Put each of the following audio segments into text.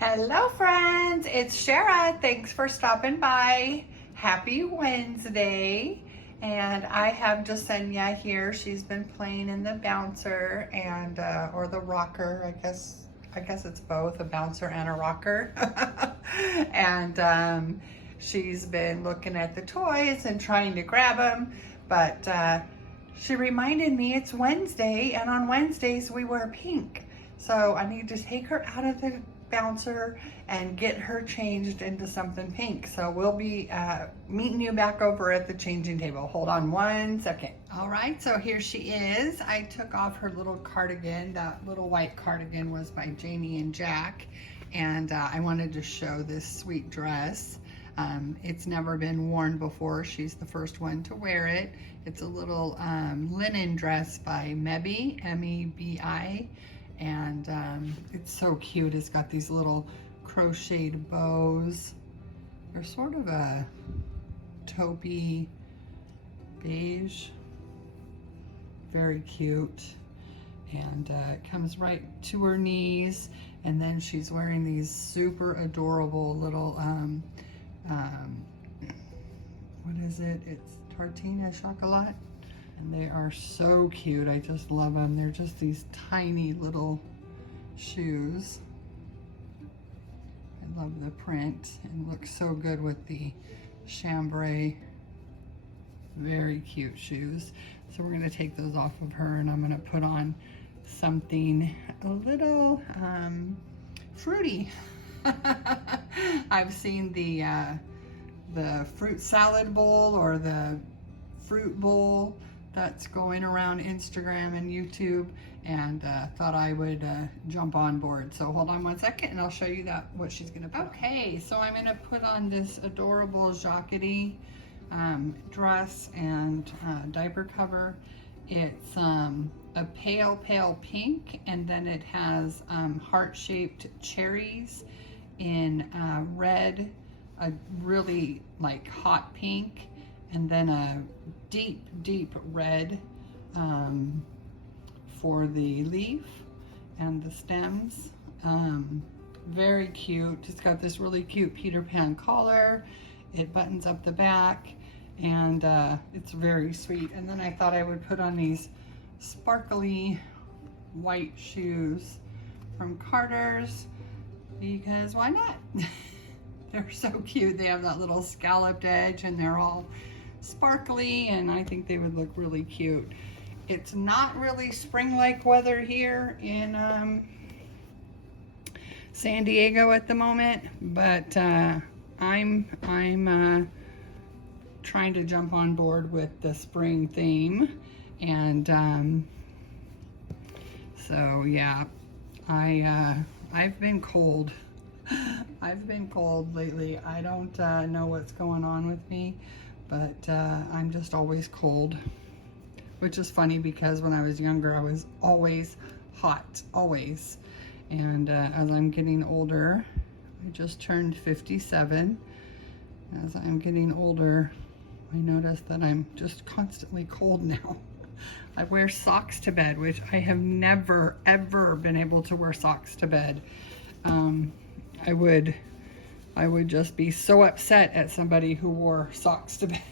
Hello friends, it's Shara. Thanks for stopping by. Happy Wednesday. And I have Jasenia here. She's been playing in the bouncer and or the rocker. I guess it's both a bouncer and a rocker. And she's been looking at the toys and trying to grab them, but she reminded me it's Wednesday, and on Wednesdays we wear pink. So I need to take her out of the bouncer and get her changed into something pink. So we'll be meeting you back over at the changing table. Hold on one second. All right, so here she is. I took off her little cardigan. That little white cardigan was by Jamie and Jack. And I wanted to show this sweet dress. It's never been worn before. She's the first one to wear it. It's a little linen dress by Mebi, M-E-B-I. And it's so cute. It's got these little crocheted bows. They're sort of a taupey beige. Very cute. And it comes right to her knees. And then she's wearing these super adorable little, what is it? It's tartina chocolat. And they are so cute. I just love them. They're just these tiny little shoes. I love the print and looks so good with the chambray. Very cute shoes. So we're gonna take those off of her and I'm gonna put on something a little fruity. I've seen the fruit salad bowl or the fruit bowl that's going around Instagram and YouTube, and thought I would jump on board. So hold on one second and I'll show you what she's gonna put. Okay, so I'm gonna put on this adorable jacquard dress and diaper cover. It's a pale pink, and then it has heart-shaped cherries in red, a really like hot pink, and then a deep red for the leaf and the stems. Very cute. It's got this really cute Peter Pan collar. It buttons up the back, and it's very sweet. And then I thought I would put on these sparkly white shoes from Carter's, because why not? They're so cute. They have that little scalloped edge and they're all sparkly, and I think they would look really cute. It's not really spring-like weather here in San Diego at the moment, but I'm trying to jump on board with the spring theme, and so yeah, I've been cold. I've been cold lately. I don't know what's going on with me, but I'm just always cold, which is funny because when I was younger, I was always hot, always. And as I'm getting older, I just turned 57. As I'm getting older, I notice that I'm just constantly cold now. I wear socks to bed, which I have never, ever been able to wear socks to bed. I would just be so upset at somebody who wore socks to bed.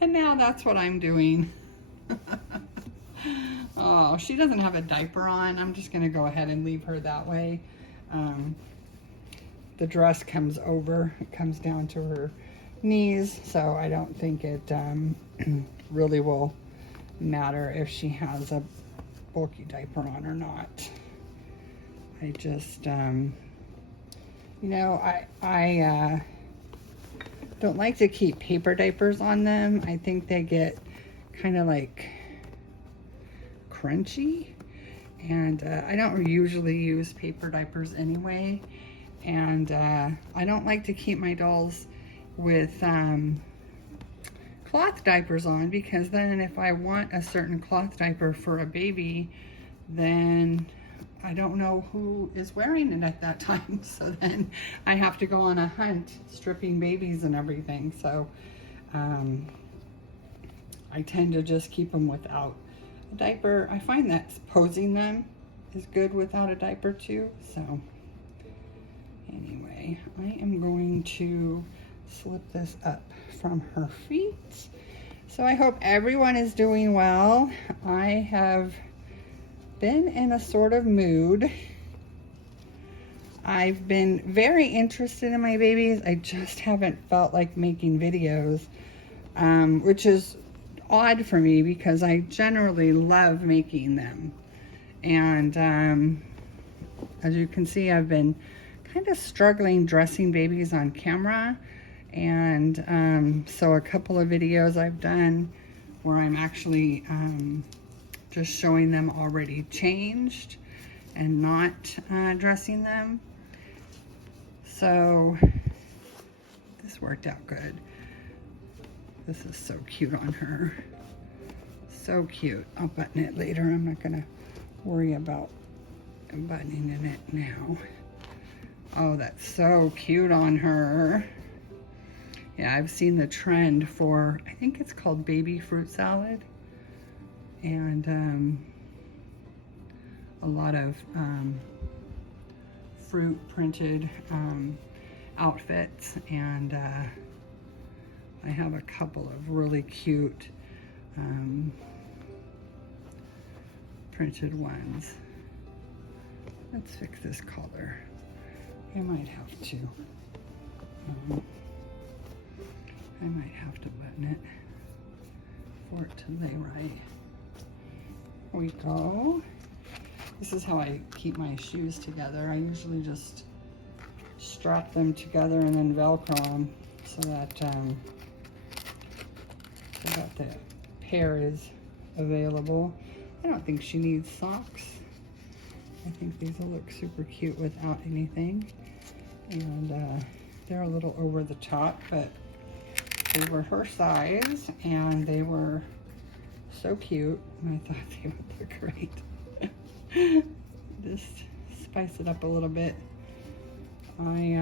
And now that's what I'm doing. Oh, she doesn't have a diaper on. I'm just gonna go ahead and leave her that way. The dress comes over, it comes down to her knees, so I don't think it really will matter if she has a bulky diaper on or not. I just, you know, I don't like to keep paper diapers on them. I think they get kind of like crunchy, and I don't usually use paper diapers anyway, and I don't like to keep my dolls with cloth diapers on, because then if I want a certain cloth diaper for a baby, then I don't know who is wearing it at that time. So then I have to go on a hunt stripping babies and everything. So I tend to just keep them without a diaper. I find that posing them is good without a diaper too. So Anyway, I am going to slip this up from her feet. So I hope everyone is doing well. I have been in a sort of mood. I've been very interested in my babies. I just haven't felt like making videos, which is odd for me because I generally love making them. And as you can see, I've been kind of struggling dressing babies on camera. And so a couple of videos I've done where I'm actually just showing them already changed and not dressing them. So this worked out good. This is so cute on her. So cute. I'll button it later. I'm not gonna worry about buttoning in it now. Oh, that's so cute on her. Yeah, I've seen the trend for, I think it's called baby fruit salad. And a lot of fruit printed outfits, and I have a couple of really cute printed ones. Let's fix this collar. I might have to. I might have to button it for it to lay right. There we go. This is how I keep my shoes together. I usually just strap them together and then Velcro them so that the pair is available. I don't think she needs socks. I think these will look super cute without anything. And they're a little over the top, but they were her size and they were so cute. And I thought they would look great. Just spice it up a little bit. I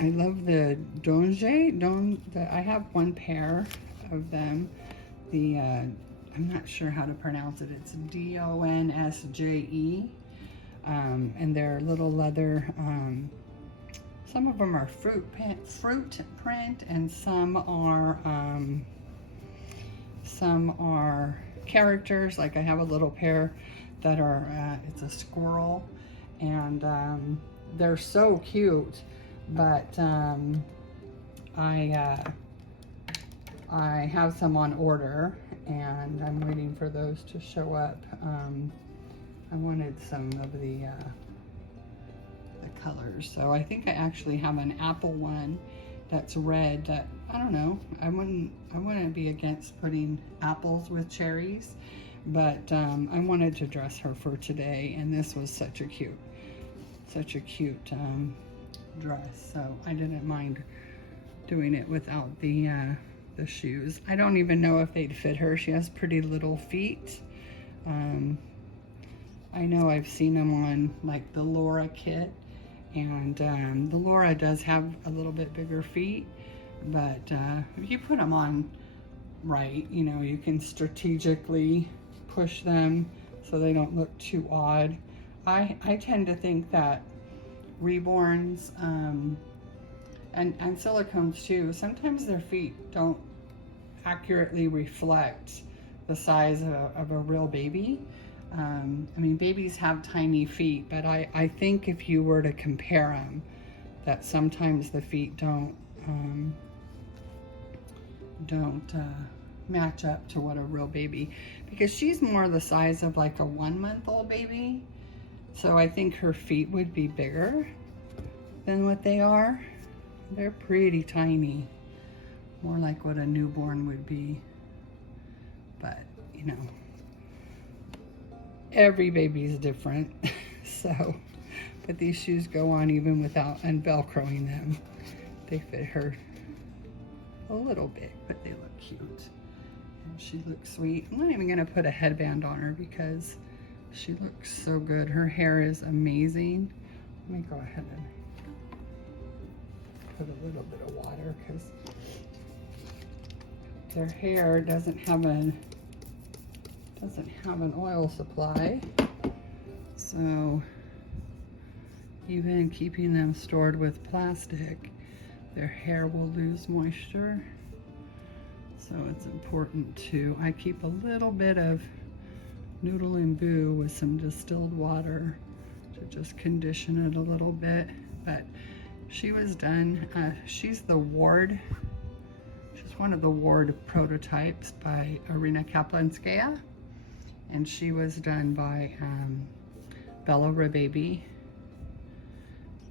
love the Donje. I have one pair of them. I'm not sure how to pronounce it. It's Donsje. And they're little leather. Some of them are fruit print, and some are characters. Like I have a little pair that are, it's a squirrel, and they're so cute. But I have some on order, and I'm waiting for those to show up. I wanted some of the colors, so I think I actually have an apple one that's red. That I don't know. I wouldn't be against putting apples with cherries, but I wanted to dress her for today, and this was such a cute dress, so I didn't mind doing it without the shoes. I don't even know if they'd fit her. She has pretty little feet. I know I've seen them on like the Laura kit, and the Laura does have a little bit bigger feet, but if you put them on right, you know, you can strategically push them so they don't look too odd. I tend to think that Reborns and silicones too, sometimes their feet don't accurately reflect the size of a real baby. I mean, babies have tiny feet, but I think if you were to compare them, that sometimes the feet don't match up to what a real baby, because she's more the size of like a 1-month-old baby. So I think her feet would be bigger than what they are. They're pretty tiny, more like what a newborn would be. But, you know, every baby's different. So, but these shoes go on even without Velcroing them. They fit her a little bit, but they look cute. And she looks sweet. I'm not even gonna put a headband on her because she looks so good. Her hair is amazing. Let me go ahead and put a little bit of water because their hair doesn't have an oil supply. So even keeping them stored with plastic, their hair will lose moisture. So it's important I keep a little bit of Noodle and Boo with some distilled water to just condition it a little bit. But she was done, she's one of the Ward prototypes by Irina Kaplanskaya, and she was done by Bella Rebaby,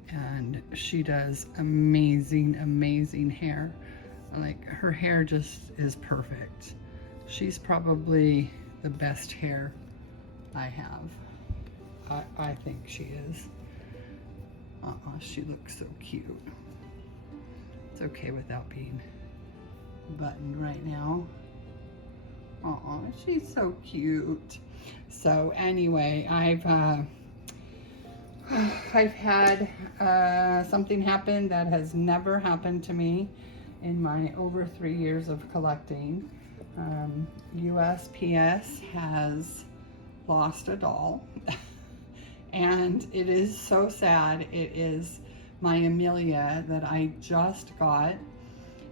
and she does amazing, amazing hair. Like, her hair just is perfect. She's probably the best hair I have. I think she is. She looks so cute. It's okay without being buttoned right now. She's so cute. So anyway, I've had something happen that has never happened to me in my over 3 years of collecting. USPS has lost a doll and it is so sad. It is my Amelia that I just got.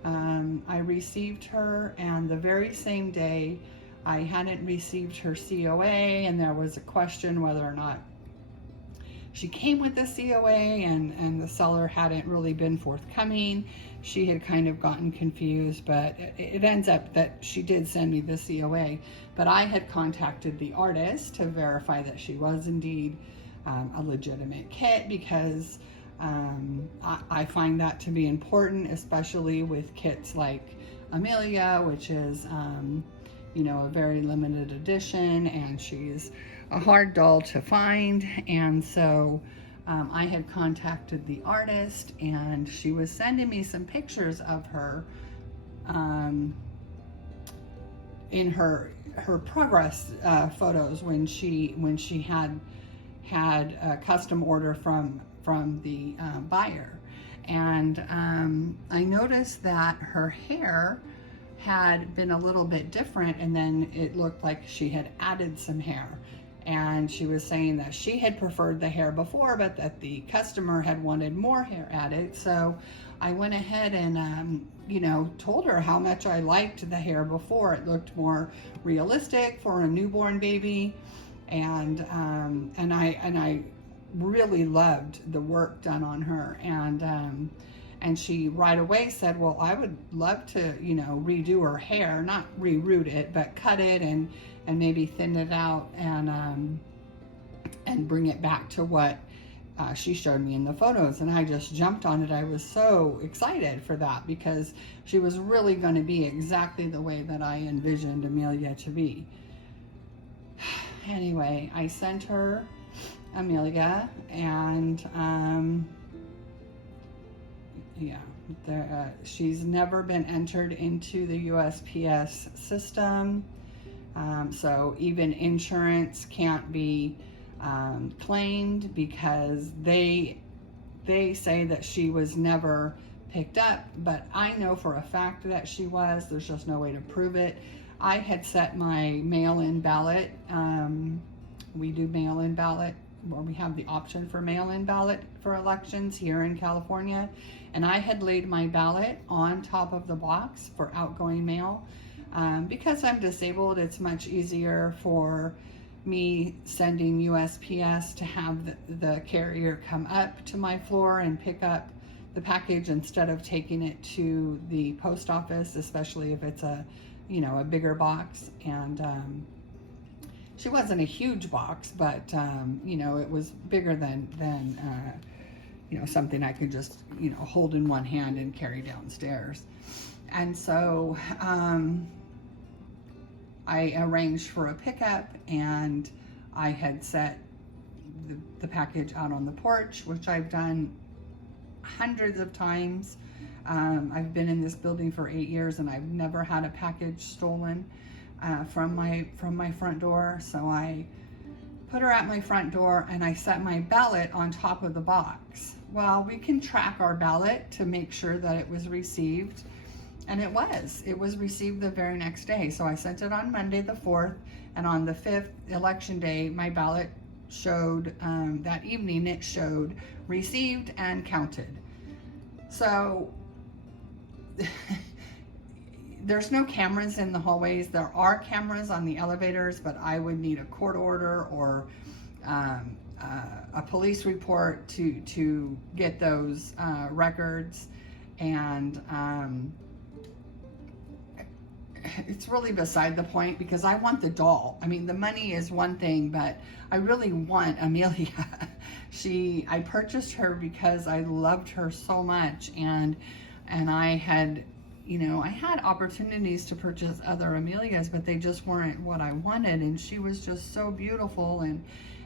I received her, and the very same day I hadn't received her COA, and there was a question whether or not she came with the COA, and the seller hadn't really been forthcoming. She had kind of gotten confused, but it ends up that she did send me the COA. But I had contacted the artist to verify that she was indeed a legitimate kit, because I find that to be important, especially with kits like Amelia, which is, you know, a very limited edition, and she's a hard doll to find. And so I had contacted the artist, and she was sending me some pictures of her in her progress photos when she had a custom order from the buyer. And I noticed that her hair had been a little bit different, and then it looked like she had added some hair. And she was saying that she had preferred the hair before, but that the customer had wanted more hair added. So I went ahead and, you know, told her how much I liked the hair before. It looked more realistic for a newborn baby. And I really loved the work done on her. And she right away said, well, I would love to, you know, redo her hair, not reroot it, but cut it and maybe thin it out and bring it back to what she showed me in the photos. And I just jumped on it. I was so excited for that, because she was really going to be exactly the way that I envisioned Amelia to be. Anyway, I sent her Amelia, and she's never been entered into the USPS system, so even insurance can't be claimed, because they say that she was never picked up, but I know for a fact that she was. There's just no way to prove it. I had set my mail-in ballot. We do mail-in ballot, or we have the option for mail-in ballot for elections here in California. And I had laid my ballot on top of the box for outgoing mail. Because I'm disabled, it's much easier for me sending USPS to have the carrier come up to my floor and pick up the package instead of taking it to the post office, especially if it's a bigger box. And she wasn't a huge box, but it was bigger than something I could just hold in one hand and carry downstairs. And so I arranged for a pickup, and I had set the package out on the porch, which I've done hundreds of times. I've been in this building for 8 years, and I've never had a package stolen from my front door. So I put her at my front door, and I set my ballot on top of the box. Well, we can track our ballot to make sure that it was received, and it was received the very next day. So I sent it on Monday the 4th, and on the 5th, election day, my ballot showed, that evening, it showed received and counted. So there's no cameras in the hallways. There are cameras on the elevators, but I would need a court order or a police report to get those records. And it's really beside the point because I want the doll. I mean, the money is one thing, but I really want Amelia. I purchased her because I loved her so much, and I had, I had opportunities to purchase other Amelias, but they just weren't what I wanted, and she was just so beautiful.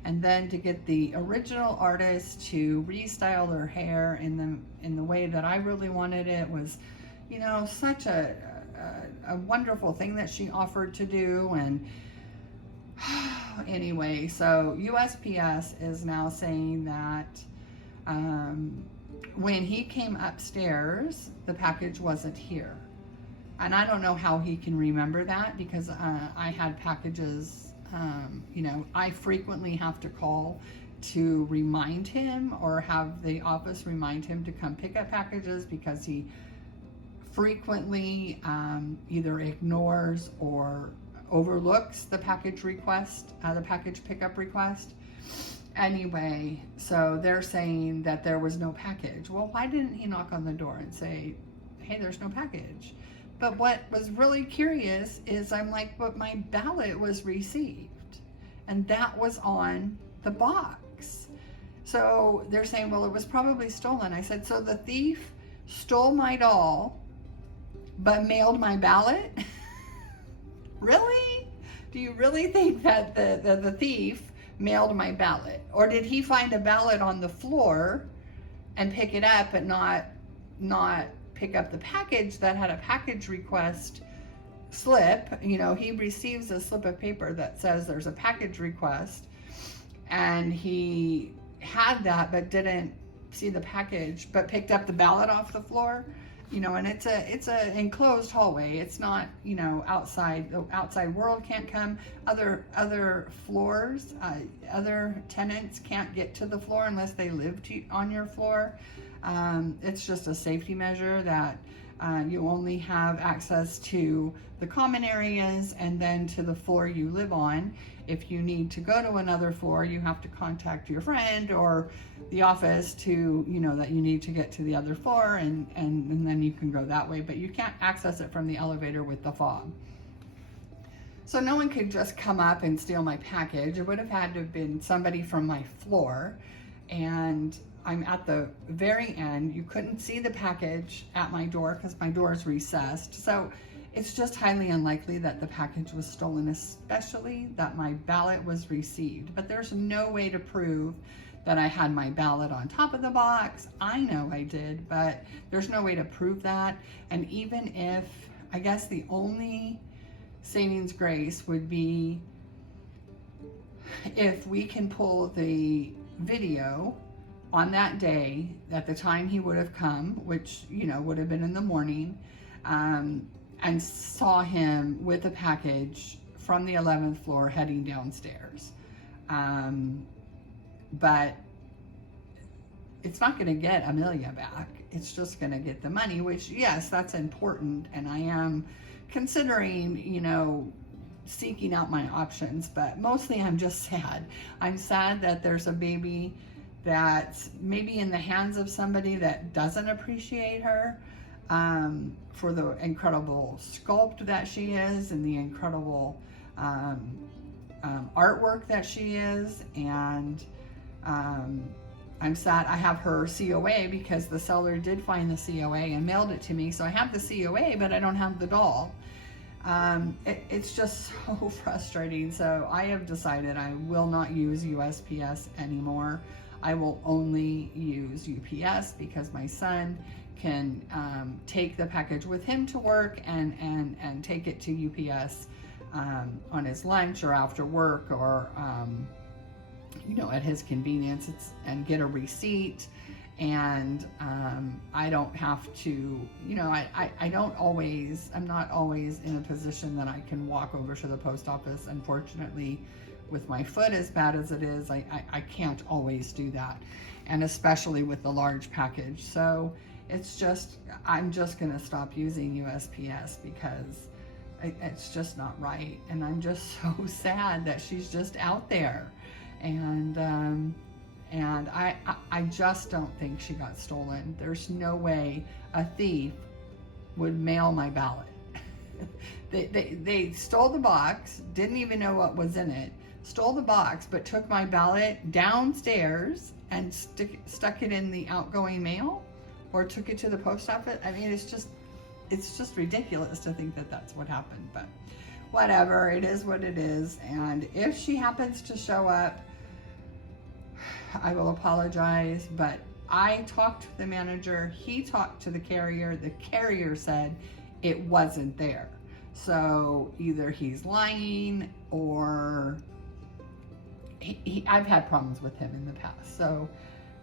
And then to get the original artist to restyle her hair in the way that I really wanted it was, such a wonderful thing that she offered to do. And anyway, so USPS is now saying that when he came upstairs, the package wasn't here. And I don't know how he can remember that, because I had packages, I frequently have to call to remind him, or have the office remind him to come pick up packages, because he frequently either ignores or overlooks the package request, the package pickup request. Anyway, so they're saying that there was no package. Well, why didn't he knock on the door and say, hey, there's no package? But what was really curious is I'm like, but my ballot was received, and that was on the box. So they're saying, well, it was probably stolen. I said, so the thief stole my doll but mailed my ballot? Really? Do you really think that the thief mailed my ballot? Or did he find a ballot on the floor and pick it up, but not pick up the package that had a package request slip? He receives a slip of paper that says there's a package request, and he had that but didn't see the package, but picked up the ballot off the floor. And it's a enclosed hallway. It's not, outside. The outside world can't come. Other floors, other tenants can't get to the floor unless they live on your floor. It's just a safety measure that you only have access to the common areas and then to the floor you live on. If you need to go to another floor, you have to contact your friend or the office to, that you need to get to the other floor, and then you can go that way. But you can't access it from the elevator with the fob. So no one could just come up and steal my package. It would have had to have been somebody from my floor, and I'm at the very end. You couldn't see the package at my door because my door is recessed. So it's just highly unlikely that the package was stolen, especially that my ballot was received. But there's no way to prove that I had my ballot on top of the box. I know I did, but there's no way to prove that. And even if, I guess the only savings grace would be if we can pull the video on that day at the time he would have come, which, would have been in the morning, and saw him with a package from the 11th floor heading downstairs. But it's not going to get Amelia back. It's just going to get the money, which, yes, that's important. And I am considering, seeking out my options, but mostly I'm just sad. I'm sad that there's a baby that's maybe in the hands of somebody that doesn't appreciate her, for the incredible sculpt that she is and the incredible artwork that she is. And I'm sad I have her COA, because the seller did find the COA and mailed it to me. So I have the COA, but I don't have the doll. It's just so frustrating. So I have decided I will not use USPS anymore. I will only use UPS, because my son can take the package with him to work and take it to UPS on his lunch or after work, or at his convenience, and get a receipt. And I don't have to, I'm not always in a position that I can walk over to the post office. Unfortunately, with my foot as bad as it is, I can't always do that. And especially with the large package. So it's just, I'm just gonna stop using USPS because it's just not right. And I'm just so sad that she's just out there. And I just don't think she got stolen. There's no way a thief would mail my ballot. They stole the box, didn't even know what was in it, stole the box, but took my ballot downstairs and stuck it in the outgoing mail, or took it to the post office. I mean, it's just ridiculous to think that that's what happened, but whatever, it is what it is. And if she happens to show up, I will apologize, but I talked to the manager, he talked to the carrier said it wasn't there. So either he's lying, or I've had problems with him in the past. So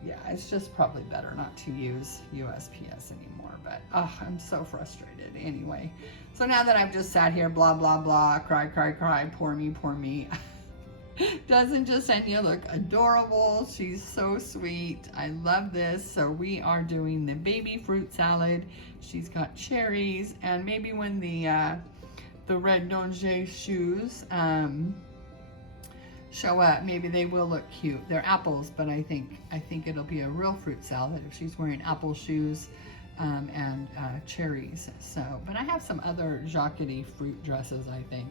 yeah, it's just probably better not to use USPS anymore, but I'm so frustrated anyway. So now that I've just sat here, blah, blah, blah, cry, cry, cry, poor me. Doesn't Jasenia look adorable? She's so sweet. I love this. So we are doing the baby fruit salad. She's got cherries, and maybe when the red Danger shoes show up, maybe they will look cute. They're apples, but I think it'll be a real fruit salad if she's wearing apple shoes and cherries. So, but I have some other jackety fruit dresses, I think.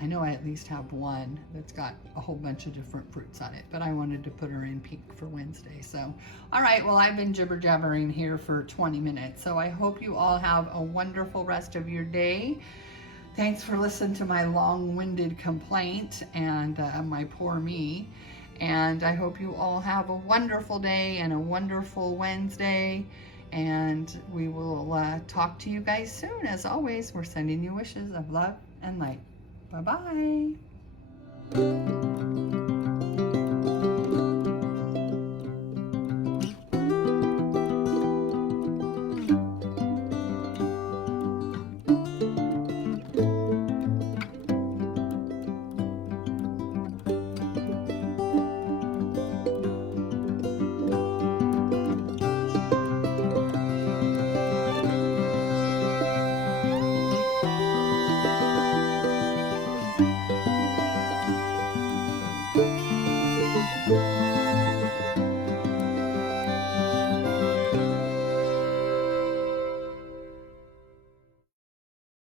I know I at least have one that's got a whole bunch of different fruits on it, but I wanted to put her in pink for Wednesday. So, all right, well, I've been jibber jabbering here for 20 minutes. So I hope you all have a wonderful rest of your day. Thanks for listening to my long-winded complaint and my poor me. And I hope you all have a wonderful day and a wonderful Wednesday. And we will talk to you guys soon. As always, we're sending you wishes of love and light. Bye-bye.